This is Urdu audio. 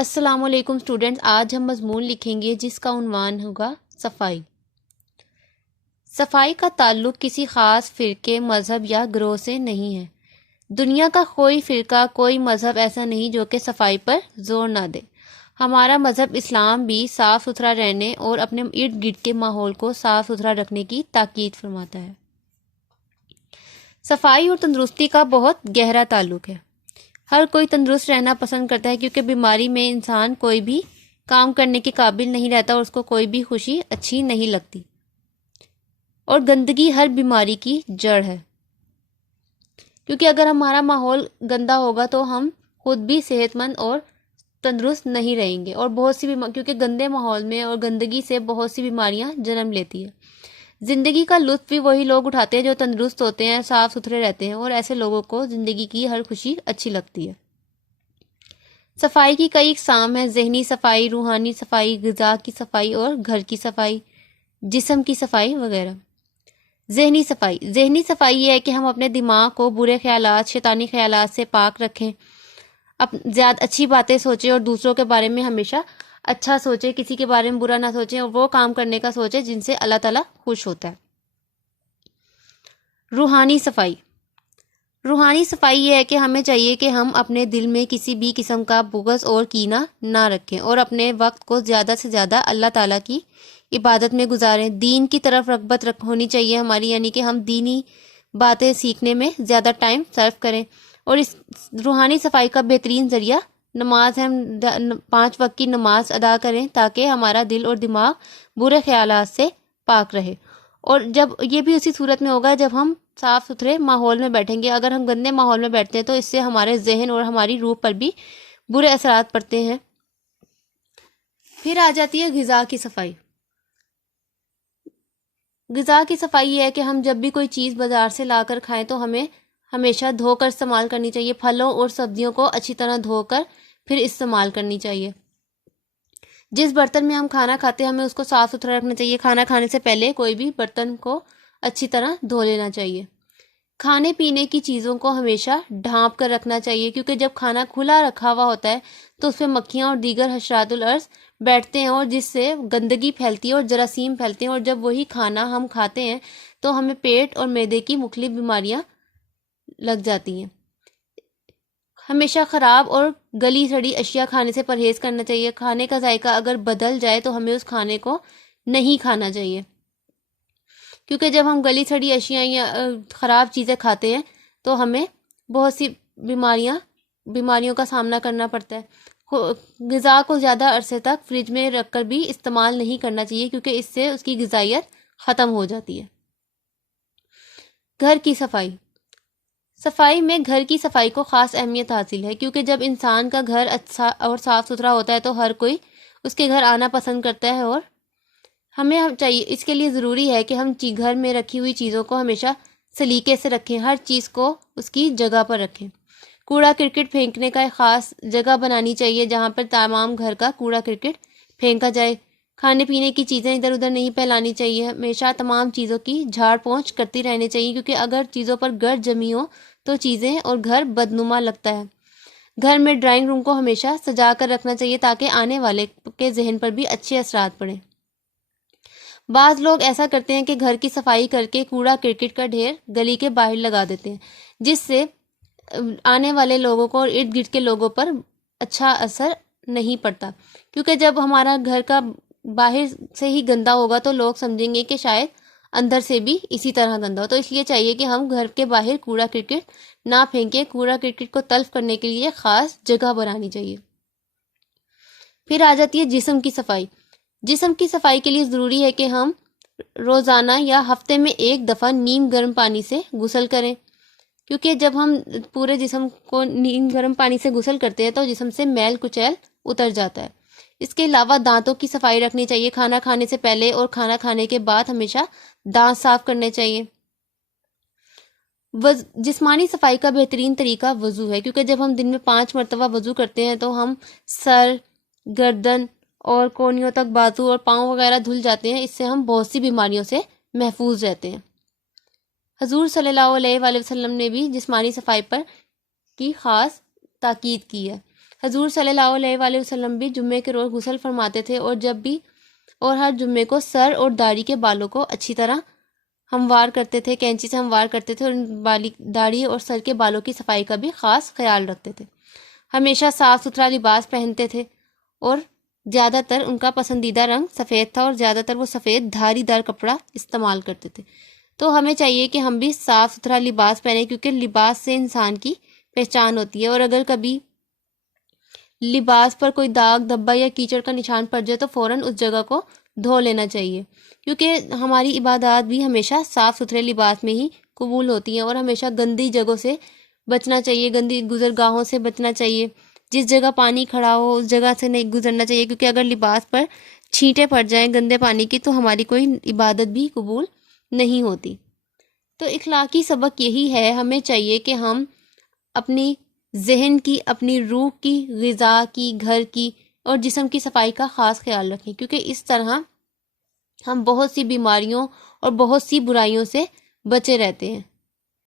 السلام علیکم اسٹوڈنٹس، آج ہم مضمون لکھیں گے جس کا عنوان ہوگا صفائی۔ صفائی کا تعلق کسی خاص فرقے، مذہب یا گروہ سے نہیں ہے۔ دنیا کا کوئی فرقہ، کوئی مذہب ایسا نہیں جو کہ صفائی پر زور نہ دے۔ ہمارا مذہب اسلام بھی صاف ستھرا رہنے اور اپنے ارد گرد کے ماحول کو صاف ستھرا رکھنے کی تاکید فرماتا ہے۔ صفائی اور تندرستی کا بہت گہرا تعلق ہے۔ ہر کوئی تندرست رہنا پسند کرتا ہے کیونکہ بیماری میں انسان کوئی بھی کام کرنے کے قابل نہیں رہتا اور اس کو کوئی بھی خوشی اچھی نہیں لگتی، اور گندگی ہر بیماری کی جڑ ہے، کیونکہ اگر ہمارا ماحول گندا ہوگا تو ہم خود بھی صحت مند اور تندرست نہیں رہیں گے، اور بہت سی کیونکہ گندے ماحول میں اور گندگی سے بہت سی بیماریاں جنم لیتی ہیں۔ زندگی کا لطف بھی وہی لوگ اٹھاتے ہیں جو تندرست ہوتے ہیں، صاف ستھرے رہتے ہیں، اور ایسے لوگوں کو زندگی کی ہر خوشی اچھی لگتی ہے۔ صفائی کی کئی اقسام ہیں: ذہنی صفائی، روحانی صفائی، غذا کی صفائی اور گھر کی صفائی، جسم کی صفائی وغیرہ۔ ذہنی صفائی یہ ہے کہ ہم اپنے دماغ کو برے خیالات، شیطانی خیالات سے پاک رکھیں، زیادہ اچھی باتیں سوچیں اور دوسروں کے بارے میں ہمیشہ اچھا سوچیں، کسی کے بارے میں برا نہ سوچیں، اور وہ کام کرنے کا سوچیں جن سے اللہ تعالیٰ خوش ہوتا ہے۔ روحانی صفائی یہ ہے کہ ہمیں چاہیے کہ ہم اپنے دل میں کسی بھی قسم کا بغض اور کینہ نہ رکھیں، اور اپنے وقت کو زیادہ سے زیادہ اللہ تعالیٰ کی عبادت میں گزاریں۔ دین کی طرف رغبت ہونی چاہیے ہماری، یعنی کہ ہم دینی باتیں سیکھنے میں زیادہ ٹائم صرف کریں، اور اس روحانی صفائی کا بہترین ذریعہ نماز ہے۔ ہم 5 وقت کی نماز ادا کریں تاکہ ہمارا دل اور دماغ برے خیالات سے پاک رہے، اور جب یہ بھی اسی صورت میں ہوگا جب ہم صاف ستھرے ماحول میں بیٹھیں گے۔ اگر ہم گندے ماحول میں بیٹھتے ہیں تو اس سے ہمارے ذہن اور ہماری روح پر بھی برے اثرات پڑتے ہیں۔ پھر آ جاتی ہے غذا کی صفائی۔ غذا کی صفائی یہ ہے کہ ہم جب بھی کوئی چیز بازار سے لا کر کھائیں تو ہمیں ہمیشہ دھو کر استعمال کرنی چاہیے۔ پھلوں اور سبزیوں کو اچھی طرح دھو کر پھر استعمال کرنی چاہیے۔ جس برتن میں ہم کھانا کھاتے ہیں ہمیں اس کو صاف ستھرا رکھنا چاہیے۔ کھانا کھانے سے پہلے کوئی بھی برتن کو اچھی طرح دھو لینا چاہیے۔ کھانے پینے کی چیزوں کو ہمیشہ ڈھانپ کر رکھنا چاہیے، کیونکہ جب کھانا کھلا رکھا ہوا ہوتا ہے تو اس پہ مکھیاں اور دیگر حشرات الارض بیٹھتے ہیں، اور جس سے گندگی پھیلتی ہے اور جراثیم پھیلتے ہیں، اور جب وہی کھانا ہم کھاتے ہیں تو ہمیں پیٹ اور معدے کی مختلف بیماریاں لگ جاتی ہیں۔ ہمیشہ خراب اور گلی سڑی اشیاء کھانے سے پرہیز کرنا چاہیے۔ کھانے کا ذائقہ اگر بدل جائے تو ہمیں اس کھانے کو نہیں کھانا چاہیے، کیونکہ جب ہم گلی سڑی اشیاء یا خراب چیزیں کھاتے ہیں تو ہمیں بہت سی بیماریوں کا سامنا کرنا پڑتا ہے۔ غذا کو زیادہ عرصے تک فریج میں رکھ کر بھی استعمال نہیں کرنا چاہیے، کیونکہ اس سے اس کی غذائیت ختم ہو جاتی ہے۔ گھر کی صفائی میں گھر کی صفائی کو خاص اہمیت حاصل ہے، کیونکہ جب انسان کا گھر اچھا اور صاف ستھرا ہوتا ہے تو ہر کوئی اس کے گھر آنا پسند کرتا ہے، اور ہمیں چاہیے، اس کے لیے ضروری ہے کہ ہم گھر میں رکھی ہوئی چیزوں کو ہمیشہ سلیقے سے رکھیں، ہر چیز کو اس کی جگہ پر رکھیں۔ کوڑا کرکٹ پھینکنے کا ایک خاص جگہ بنانی چاہیے جہاں پر تمام گھر کا کوڑا کرکٹ پھینکا جائے۔ کھانے پینے کی چیزیں ادھر ادھر نہیں پھیلانی چاہیے، ہمیشہ تمام چیزوں کی جھاڑ پونچھ کرتی رہنی چاہیے، کیونکہ اگر چیزوں پر گرد جمی ہو تو چیزیں اور گھر بدنما لگتا ہے۔ گھر میں ڈرائنگ روم کو ہمیشہ سجا کر رکھنا چاہیے تاکہ آنے والے کے ذہن پر بھی اچھے اثرات پڑیں۔ بعض لوگ ایسا کرتے ہیں کہ گھر کی صفائی کر کے کوڑا کرکٹ کا ڈھیر گلی کے باہر لگا دیتے ہیں، جس سے آنے والے لوگوں کو اور ارد گرد کے لوگوں پر اچھا اثر نہیں پڑتا، کیونکہ جب ہمارا گھر کا باہر سے ہی گندا ہوگا تو لوگ سمجھیں گے کہ شاید اندر سے بھی اسی طرح گندا ہو۔ تو اس لیے چاہیے کہ ہم گھر کے باہر کوڑا کرکٹ نہ پھینکیں، کوڑا کرکٹ کو تلف کرنے کے لیے خاص جگہ بنانی چاہیے۔ پھر آ جاتی ہے جسم کی صفائی۔ جسم کی صفائی کے لیے ضروری ہے کہ ہم روزانہ یا ہفتے میں 1 دفعہ نیم گرم پانی سے غسل کریں، کیونکہ جب ہم پورے جسم کو نیم گرم پانی سے غسل کرتے ہیں تو جسم سے میل کچیل اتر جاتا ہے۔ اس کے علاوہ دانتوں کی صفائی رکھنی چاہیے، کھانا کھانے سے پہلے اور کھانا کھانے کے بعد ہمیشہ دانت صاف کرنے چاہیے۔ جسمانی صفائی کا بہترین طریقہ وضو ہے، کیونکہ جب ہم دن میں 5 مرتبہ وضو کرتے ہیں تو ہم سر، گردن اور کونیوں تک بازو اور پاؤں وغیرہ دھل جاتے ہیں، اس سے ہم بہت سی بیماریوں سے محفوظ رہتے ہیں۔ حضور صلی اللہ علیہ وآلہ وسلم نے بھی جسمانی صفائی پر کی خاص تاکید کی ہے۔ حضور صلی اللہ علیہ وآلہ وسلم بھی جمعے کے روز غسل فرماتے تھے، اور ہر جمعے کو سر اور داڑھی کے بالوں کو اچھی طرح ہموار کرتے تھے، کینچی سے ہموار کرتے تھے، اور داڑھی اور سر کے بالوں کی صفائی کا بھی خاص خیال رکھتے تھے۔ ہمیشہ صاف ستھرا لباس پہنتے تھے، اور زیادہ تر ان کا پسندیدہ رنگ سفید تھا، اور زیادہ تر وہ سفید دھاری دار کپڑا استعمال کرتے تھے۔ تو ہمیں چاہیے کہ ہم بھی صاف ستھرا لباس پہنیں، کیونکہ لباس سے انسان کی پہچان ہوتی ہے، اور اگر کبھی لباس پر کوئی داغ دھبا یا کیچڑ کا نشان پڑ جائے تو فوراً اس جگہ کو دھو لینا چاہیے، کیونکہ ہماری عبادات بھی ہمیشہ صاف ستھرے لباس میں ہی قبول ہوتی ہیں، اور ہمیشہ گندی جگہوں سے بچنا چاہیے، گندی گزرگاہوں سے بچنا چاہیے، جس جگہ پانی کھڑا ہو اس جگہ سے نہیں گزرنا چاہیے، کیونکہ اگر لباس پر چھینٹیں پڑ جائیں گندے پانی کی تو ہماری کوئی عبادت بھی قبول نہیں ہوتی۔ تو اخلاقی سبق یہی ہے، ہمیں چاہیے کہ ہم اپنی ذہن کی، اپنی روح کی، غذا کی، گھر کی اور جسم کی صفائی کا خاص خیال رکھیں، کیونکہ اس طرح ہم بہت سی بیماریوں اور بہت سی برائیوں سے بچے رہتے ہیں۔